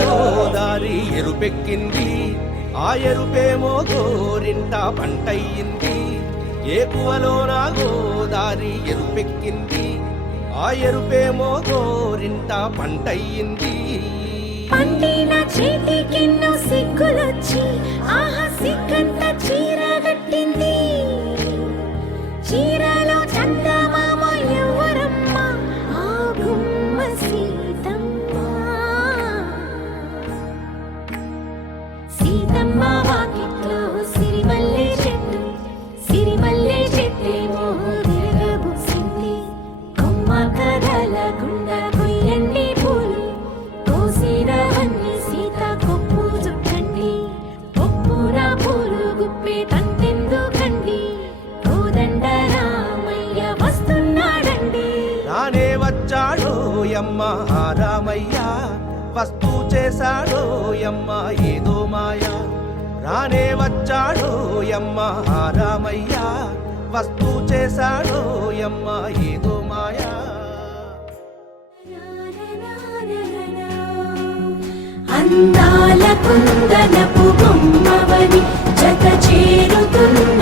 గోదారి ఎరుపెక్కింది, ఆ ఎరుపేమో గోరింట పంటయ్యింది. ఏకువలో నా గోదారి ఎరుపెక్కింది, ఆ ఎరుపేమో గోరింట పంటయ్యింది. పండిన చేతికెన్నో సిగ్గులొచ్చి ఆహా సిగ్గంత చీర కట్టింది. చీరలో చందమామ ఎవరమ్మ, ఆ గుమ్మ సీతమ్మ. సీతమ్మ వాకిట్లో సిరిమల్లె చెట్టు, సిరిమల్లె చెట్టేమో తిరగబూసింది. కొమ్మ కదలకుండా కొయ్యండి పూలు, కోసినవన్నీ సీత కొప్పు చుట్టండి. కొప్పున పూలు గుప్పే తంతెందుకండి, కోదండ రామయ్య వస్తున్నాడండి. రానే వచ్చాడో యమ్మ ఆ రామయ్య, వస్తూ చేశాడో యమ్మ ఏదో మాయ. రానే వచ్చాడో యమ్మ ఆ రామయ్య, వస్తూ చేశాడో యమ్మ ఏదో మాయ. అందాల కుందనపు బొమ్మవని జత చేరుతున్న